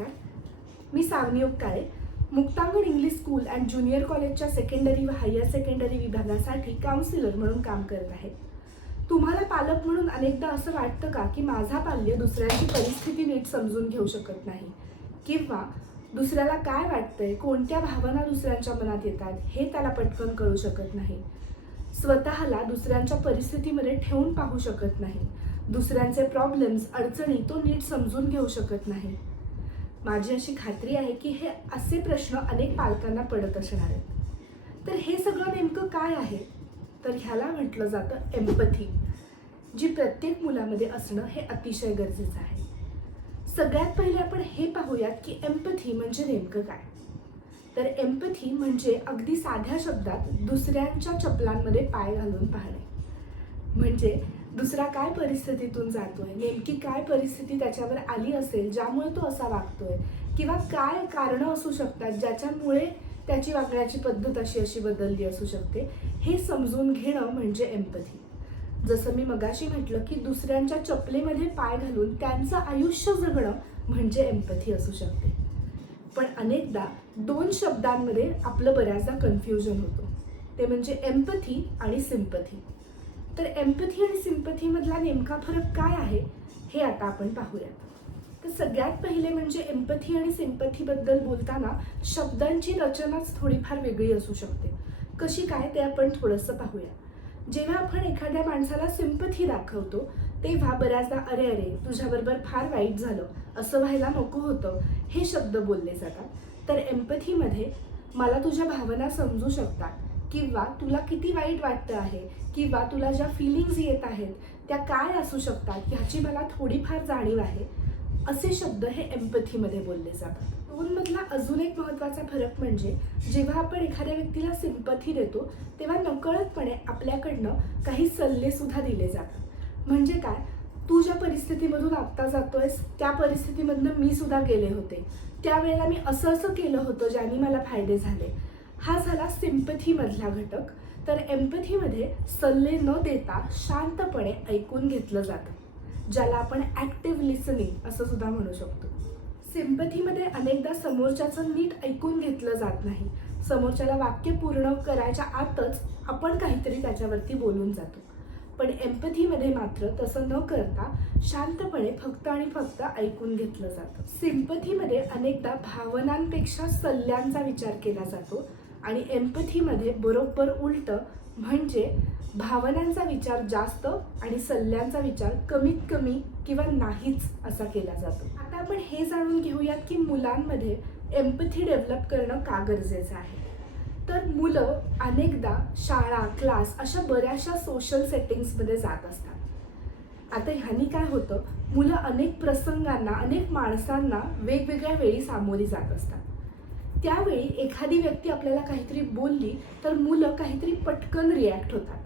नमस्कार. मी सावनी काळे मुक्तांगण English school and junior कॉलेजच्या secondary व हायर सेकंडरी विभागासाठी काउन्सिलर म्हणून काम करत आहे. तुम्हाला पालक म्हणून अनेकदा असं वाटतं का की माझा पाल्य दुसऱ्याची परिस्थिती नीट समजून घेऊ शकत नाही किंवा दुसऱ्याला काय वाटतंय, कोणत्या भावना दुसऱ्यांच्या मनात येतात हे त्याला पटकन कळू शकत नाही, स्वतःला दुसऱ्यांच्या परिस्थितीमध्ये ठेवून पाहू शकत नाही, दुसऱ्यांचे प्रॉब्लेम्स अडचणी तो नीट समजून घेऊ शकत नाही. माझी अशी खात्री आहे की हे असे प्रश्न अनेक पालकांना पडत असणार आहेत. तर हे सगळं नेमकं काय आहे? तर ह्याला म्हटलं जातं एम्पथी, जी प्रत्येक मुलामध्ये असणं हे अतिशय गरजेचं आहे. सगळ्यात पहिले आपण हे पाहूयात की एम्पथी म्हणजे नेमकं काय. तर एम्पथी म्हणजे अगदी साध्या शब्दात दुसऱ्यांच्या चपलांमध्ये पाय घालून पाहणे. म्हणजे दुसरा काय परिस्थितीतून जातोय, नेमकी काय परिस्थिती त्याच्यावर आली असेल ज्यामुळे तो असा वागतोय, किंवा काय कारणं असू शकतात ज्याच्यामुळे त्याची वागण्याची पद्धत अशी बदलली असू शकते, हे समजून घेणं म्हणजे एम्पथी. जसं मी मगाशी म्हटलं की दुसऱ्यांच्या चपलेमध्ये पाय घालून त्यांचं आयुष्य जगणं म्हणजे एम्पथी असू शकते. पण अनेकदा दोन शब्दांमध्ये आपलं बऱ्याचदा कन्फ्युजन होतं, ते म्हणजे एम्पथी आणि सिम्पथी. तर एम्पथी आणि सिम्पथीमधला नेमका फरक काय आहे हे आता आपण पाहूयात. तर सगळ्यात पहिले म्हणजे एम्पथी आणि सिम्पथीबद्दल बोलताना शब्दांची रचनाच थोडीफार वेगळी असू शकते. कशी काय ते आपण थोडंसं पाहूया. जेव्हा आपण एखाद्या माणसाला सिम्पथी दाखवतो तेव्हा बऱ्याचदा अरे अरे तुझ्याबरोबर फार वाईट झालं, असं व्हायला नको होतं, हे शब्द बोलले जातात. तर एम्पथीमध्ये मला तुझ्या भावना समजू शकतात, किंवा तुला किती वाईट वाटतं आहे, किंवा तुला ज्या फिलिंग्स येत आहेत त्या काय असू शकतात ह्याची मला थोडीफार जाणीव आहे, असे शब्द हे एम्पथीमध्ये बोलले जातात. दोनमधला अजून एक महत्त्वाचा फरक म्हणजे जेव्हा आपण एखाद्या व्यक्तीला सिम्पथी देतो तेव्हा नकळतपणे आपल्याकडनं काही सल्लेसुद्धा दिले जातात. म्हणजे काय, तू ज्या परिस्थितीमधून आत्ता जातोयस त्या परिस्थितीमधनं मी सुद्धा गेले होते, त्यावेळेला मी असं केलं होतं ज्याने मला फायदे झाले. हा झाला सिम्पथीमधला घटक. तर एम्पथीमध्ये सल्ले न देता शांतपणे ऐकून घेतलं जातं, ज्याला आपण ॲक्टिव्ह लिसनिंग असं सुद्धा म्हणू शकतो. सिम्पथीमध्ये अनेकदा समोरच्याचं नीट ऐकून घेतलं जात नाही. समोरच्याला वाक्य पूर्ण करायच्या आतच आपण काहीतरी त्याच्यावरती बोलून जातो. पण एम्पथीमध्ये मात्र तसं न करता शांतपणे फक्त आणि फक्त ऐकून घेतलं जातं. सिम्पथीमध्ये अनेकदा भावनांपेक्षा सल्ल्यांचा विचार केला जातो आणि एम्पथीमध्ये बरोबर उलटं, म्हणजे भावनांचा विचार जास्त आणि सल्ल्यांचा विचार कमीत कमी किंवा नाहीच असा केला जातो. आता आपण हे जाणून घेऊयात की मुलांमध्ये एम्पथी डेव्हलप करणं का गरजेचं आहे. तर मुलं अनेकदा शाळा, क्लास अशा बऱ्याचशा सोशल सेटिंग्समध्ये जात असतात. आता ह्यानी काय होतं, मुलं अनेक प्रसंगांना, अनेक माणसांना वेगवेगळ्या वेळी सामोरी जात असतात. त्यावेळी एखादी व्यक्ती आपल्याला काहीतरी बोलली तर मुलं काहीतरी पटकन रिॲक्ट होतात.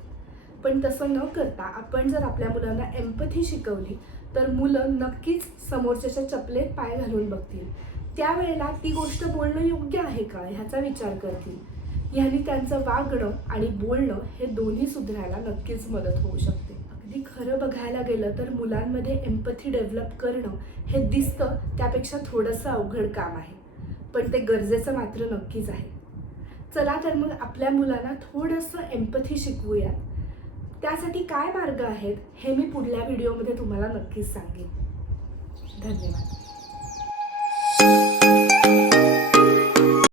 पण तसं न करता आपण जर आपल्या मुलांना एम्पथी शिकवली तर मुलं नक्कीच समोरच्याच्या चपलेत पाय घालून बघतील. त्यावेळेला ती गोष्ट बोलणं योग्य आहे का ह्याचा विचार करतील. ह्यानी त्यांचं वागणं आणि बोलणं हे दोन्ही सुधारायला नक्कीच मदत होऊ शकते. अगदी खरं बघायला गेलं तर मुलांमध्ये एम्पथी डेव्हलप करणं हे दिसतं त्यापेक्षा थोडंसं अवघड काम आहे, पण ते गरजेचं मात्र नक्कीच आहे. चला तर मग आपल्या मुलांना थोडंसं एम्पथी शिकवूयात. त्यासाठी काय मार्ग आहेत हे मी पुढल्या व्हिडिओमध्ये तुम्हाला नक्कीच सांगेन. धन्यवाद.